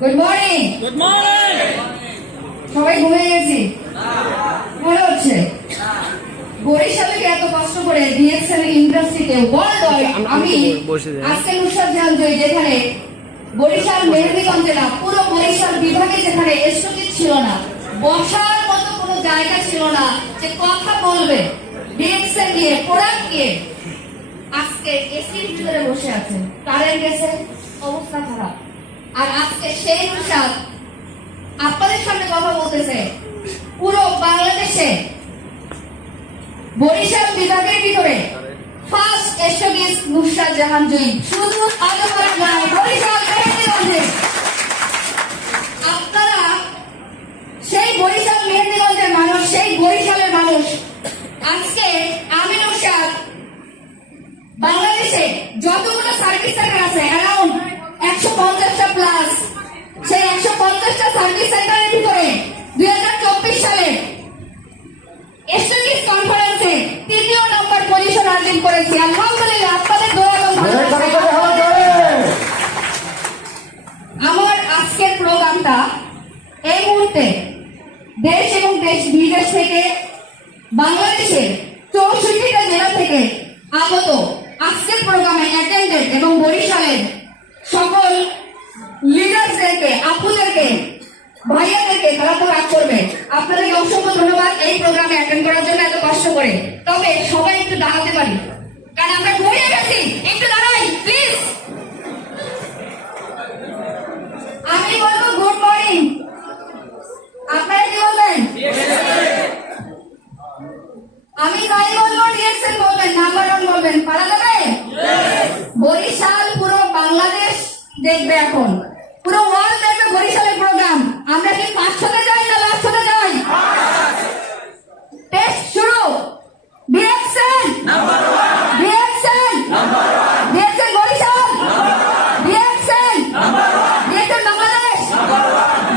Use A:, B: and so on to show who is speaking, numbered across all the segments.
A: Good morning
B: good morning
A: সবাই ঘুমিয়ে গেছি? মনে হচ্ছে? বরিশালে এত কষ্ট করে ডিএক্সএল ইন্ডাস্ট্রিতে ওয়ার্ল্ড ওয়াইড আমি। আজকে নুসরাত জাহান জয়ী যেখানে বরিশাল মেহেন্দিগঞ্জ জেলা পুরো বরিশাল বিভাগে যেখানে এসটি ছিল না বসার মতো কোনো জায়গা ছিল না যে কথা বলবে। ডিএক্সএল নিয়ে প্রোডাক্ট নিয়ে। আজকে এসির ভিতরে বসে আছেন কারেন্ট গেছে অবস্থা খারাপ। আর আজকে সেই নুসরাত আপনাদের সামনে কথা বলতেছে। পুরো বাংলাদেশে বরিশাল বিভাগের ভিতরে ফার্স্ট এসবিএস নুসরাত জাহান শুধু আপনারা সেই বরিশাল মেহেন্দিগঞ্জের মানুষ, সেই বরিশালের মানুষ, আজকে আমি নুসরাত, বাংলাদেশে যতগুলো সার্ভিস সেন্টার আছে অ্যারাউন্ড একশো পঞ্চাশটা প্লাস সেই একশো পঞ্চাশটা সার্ভিস সেন্টারের ভিতরে দুই হাজার চব্বিশ সালে এসএলএস কনফারেন্সে তৃতীয় নম্বর পজিশন অর্জন করেছি। আলহামদুলিল্লাহ আপনাদের দোয়া আমার আজকের প্রোগ্রামটা এই মুহূর্তে দেশ এবং দেশ বিদেশ থেকে বাংলাদেশের চৌষট্টিটা জেলা থেকে আগত আজকের প্রোগ্রামে অ্যাটেন্ডেড এবং বরিশালের সকল লিডার্সদেরকে আপুদেরকে, ভাইয়াদেরকে তারা তো রাগ করবে। আপনাদেরকে অসংখ্য ধন্যবাদ এই প্রোগ্রামে অ্যাটেন্ড করার জন্য এত কষ্ট করে। তবে সবাই একটু দাঁড়াতে পারি। কারণ আমরা ঘুরিয়ে গেছি একটু দাঁড়াই প্লিজ আমি বলব গুড মর্নিং আপনারা কি বলবেন আমি তাই বলব ডিএক্সএল বলবেন নাম্বার ওয়ান বলবেন পারা যাবে বরিশাল পুরো বাংলাদেশ দেখবে এখন। পুরো ওয়ার্ল্ড দেখবে বরিশালের প্রোগ্রাম আমরা কি পাঁচ ছতে যাই না লাস্ট ছতে যাই টেস্ট শুরু। Number DXL DXL Barishal DXL DXL Bangladesh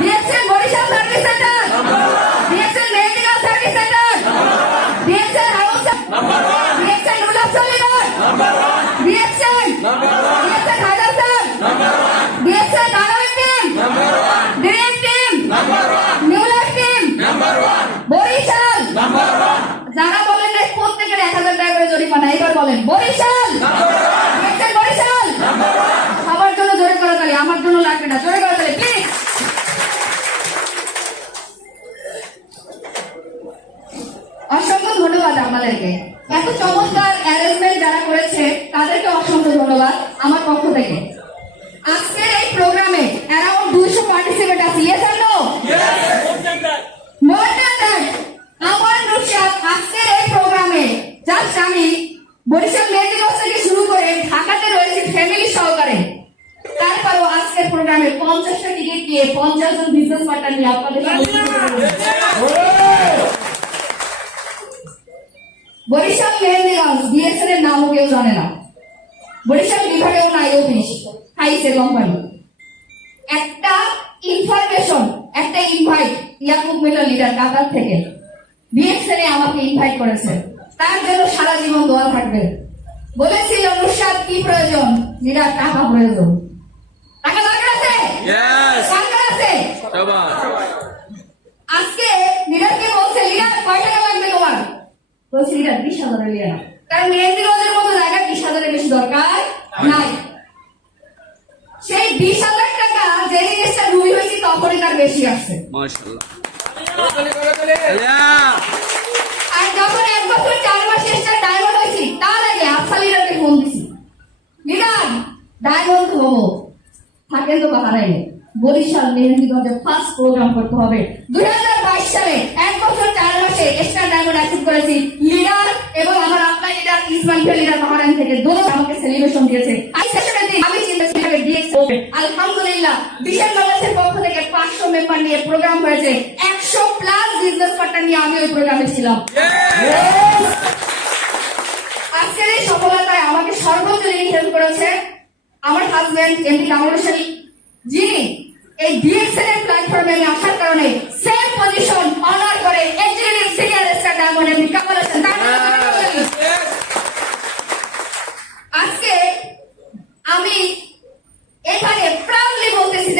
A: DXL Barishal service centre DXL medical service centre DXL house DXL ruler সলিডার DXL DXL Haider sir DXL দানবের টিম ডিরেক্ট টিম নিউলার টিম বরিশাল যারা বলেন প্রত্যেকের এক হাজার টাকা করে জরিমানা এবার বলেন বরিশাল ডিএক্সএল বরিশাল সবার জন্য জোরে করে তালি আমার জন্য লাগবে না জোরে করে তালি প্লিজ অসংখ্য ধন্যবাদ আমাদেরকে এত চমৎকার অ্যারেঞ্জমেন্ট যারা করেছে তাদেরকে অসংখ্য ধন্যবাদ আমার পক্ষ থেকে আজকের এই প্রোগ্রামে পার্টিসিপেট আছে ইয়েস আর নো মোর দ্যান দ্যাট আমার নুসরাত আজকের এই প্রোগ্রামে জাস্ট আমি বরিশাল মেডিকেল থেকে শুরু করে ঢাকাতে রয়েছে ফ্যামিলি সহকারে। তারপরও আজকের প্রোগ্রামে পঞ্চাশটা টিকিট দিয়ে পঞ্চাশ জন বিজনেস পার্টনার নিয়ে আপনাদের। বরিশাল মেহেন্দিগঞ্জ বিএসএন এর নামও কেউ জানে না। বরিশাল বিভাগেও নাই অফিস খাইছে কোম্পানি একটা ইনফরমেশন একটা ইনভাইট ইয়াকুব মিলা লিডার কাতার থেকে। বিএসএন এ আমাকে ইনভাইট করেছে। তার জন্য সারা জীবন দোয়া থাকবে। বলেছিল নুসরাত কি প্রয়োজন? লিডার টাকা প্রয়োজন। টাকা দরকার আছে. দরকার আছে? আজকে লিডারকে বলছে লিডার কয় টাকা লাগবে তোমার? বলছি লিডার বিশ হাজারের না কারণ মেহেন্দিগঞ্জের মতো জায়গা বিশ হাজারের বেশি দরকার নাই সেই বিশ হাজার টাকা যে জিনিসটা রুই হয়েছে তখনই তার বেশি আসছে
C: মাশাআল্লাহ।
A: আর যখন এক বছর চার মাস এক্সট্রা ডায়মন্ড হয়েছি তার আগে আফসা লিডারকে ফোন দিছি লিডার ডায়মন্ড হব থাকেন তো বাহারাই বরিশাল মেহেন্দিগঞ্জে ফার্স্ট প্রোগ্রাম করতে হবে। দুই হাজার বাইশ সালে এক বছর চার মাসে এক্সট্রা ডায়মন্ড অ্যাচিভ করেছি। লিডার এবং আমার আপনার লিডার ইসমাইল লিডার মহারান থেকে দোনো আমাকে সেলিব্রেশন দিয়েছে। আমি চিন্তা ছিলাম ডিএক্স আলহামদুলিল্লাহ আজকের সফলতায় আমাকে সর্বোচ্চ যিনি করেছে, আমার হাজবেন্ড এমপি কামরুল যিনি এই ডিএক্সএল এর প্ল্যাটফর্মে আমি আসার কারণে সেম পজিশন অনার করে executive senior star diamond MP Kamrul Hossain তার জন্য আমি বলি, আজকে আমি এখানে প্রাউডলি বলতেছি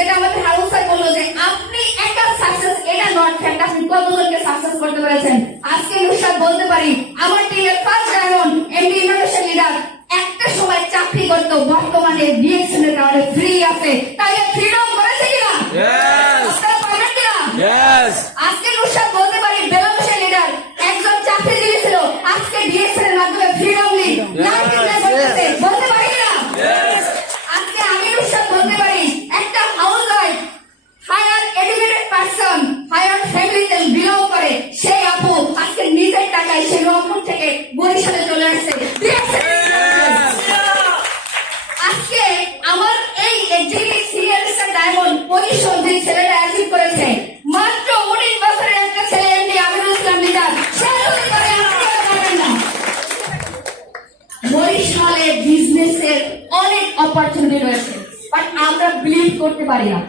A: বলতে পারি আমার টিমের first diamond MD innovation leader একটা সময় চাকরি করতো বর্তমানে বিএসএন এর কারণে ফ্রি আছে তাই ফ্রিডম করেছে কিনা
C: Yes!
A: আপনারা পাবেন কিনা
C: Yes!
A: আজকে নুসরাত বলতে পারি বেলামুশের লিডার একজন চাকরিজীবী ছিল আজকে ডিএসএন এর মাধ্যমে ফ্রিডম লিগ লাইফ করতেছে বলতে পারি না আজকে আমি নুসরাত বলতে পারি একটা housewife higher educated person higher ফ্যামিলিতে বিলং করে সেই আপু আজকে নিজের টাকায় সে রংপুর থেকে বরিশালে চলে আসছে আজকে আমার এই AGB serial star diamond position যে ছেলেটা অ্যাচিভ করেছে মাত্র উনিশ বছরের একটা ছেলে এমনি আমিরুল ইসলাম লিডার সে যদি করে আপনিও পারবেন না বরিশালে বিজনেসের অনেক অপরচুনিটি রয়েছে। বাট আমরা বিলিভ করতে পারি না।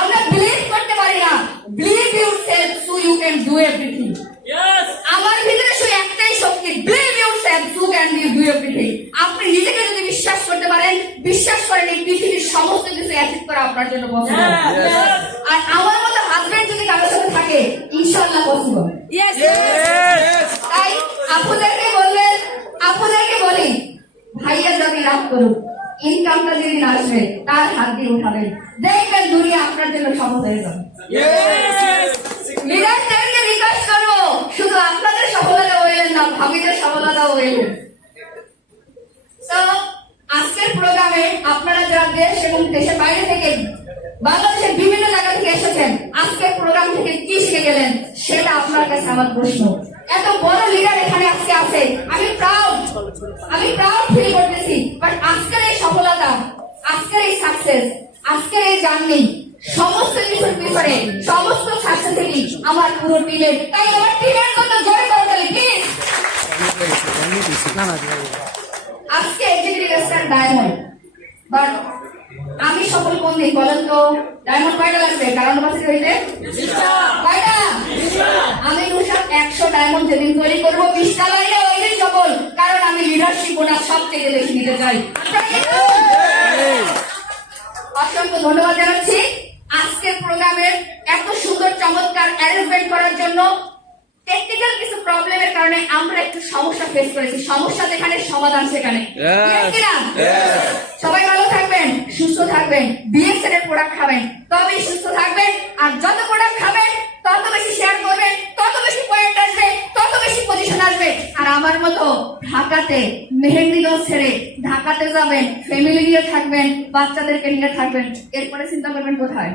A: আমরা বিলিভ করতে পারি না। Believe yourself so you can do everything আমার ভিতরে শুধু একটাই শক্তি believe yourself so can you do everything আপনি নিজেকে যদি বিশ্বাস করতে পারেন বিশ্বাস করেন এই পৃথিবীর সমস্ত কিছু অ্যাচিভ করা আপনার জন্য পসিবল আর আমার মতো হাজবেন্ড যদি কারোর সাথে থাকে ইনশাআল্লাহ পসিবল তাই আপনাদেরকে বললেন আপুদেরকে বলি ভাইয়া লাভ করুক ইনকামটা যেদিন আসবে তার হাত দিয়ে উঠাবেন। দেখবেন দুনিয়া আপনার জন্য সফল হয়ে যাবে। লিডারদেরকে করব। শুধু আপনাদের সফলতা হইলেন না, ভাবিদের সফলতা হইলেন আজকের প্রোগ্রামে আপনারা যারা দেশ এবং দেশের বাইরে থেকে বাংলাদেশের বিভিন্ন জায়গা থেকে এসেছেন, আজকের প্রোগ্রাম থেকে কি শিখে গেলেন, সেটা আপনার কাছে আমার প্রশ্ন। এত বড় লিডার এখানে আজকে আছে। আমি প্রাউড আমি প্রাউড ফিল করতেছি। বাট আজকের এই সফলতা আজকের এই সাকসেস আজকের এই জার্নি সমস্ত কিছুর পিছনে সমস্ত সাকসেস আমার পুরো টিমের তাই আমার টিমের জন্য জয় করতে প্লিজ আজকে এক্সিকিউটিভ স্টার ডায়মন্ড বাট আমি সফল কোন দিন বলেন তো? ডায়মন্ড কয়টা লাগবে? কারণ বাসে হইতে কয়টা? আমি একশো ডায়মন্ড যেদিন তৈরি করব বিশটা ওই দিন সফল। কারণ আমি লিডারশিপ ওনার সব থেকে বেশি নিতে চাই। অসংখ্য ধন্যবাদ জানাচ্ছি। আজকের প্রোগ্রামের এত সুন্দর চমৎকার অ্যারেঞ্জমেন্ট করার জন্য টেকনিক্যাল কিছু প্রবলেমের কারণে আমরা একটু সমস্যা ফেস করেছি। সমস্যা যেখানে সমাধান সেখানে. সবাই ভালো থাকবেন সুস্থ থাকবেন বিএসএন এর প্রোডাক্ট খাবেন। তবেই সুস্থ থাকবেন আর যত প্রোডাক্ট খাবেন মতো ঢাকাতে মেহেন্দিগঞ্জ ছেড়ে ঢাকাতে যাবেন ফ্যামিলি নিয়ে থাকবেন বাচ্চাদেরকে নিয়ে থাকবেন এরপরে চিন্তা করবেন কোথায়?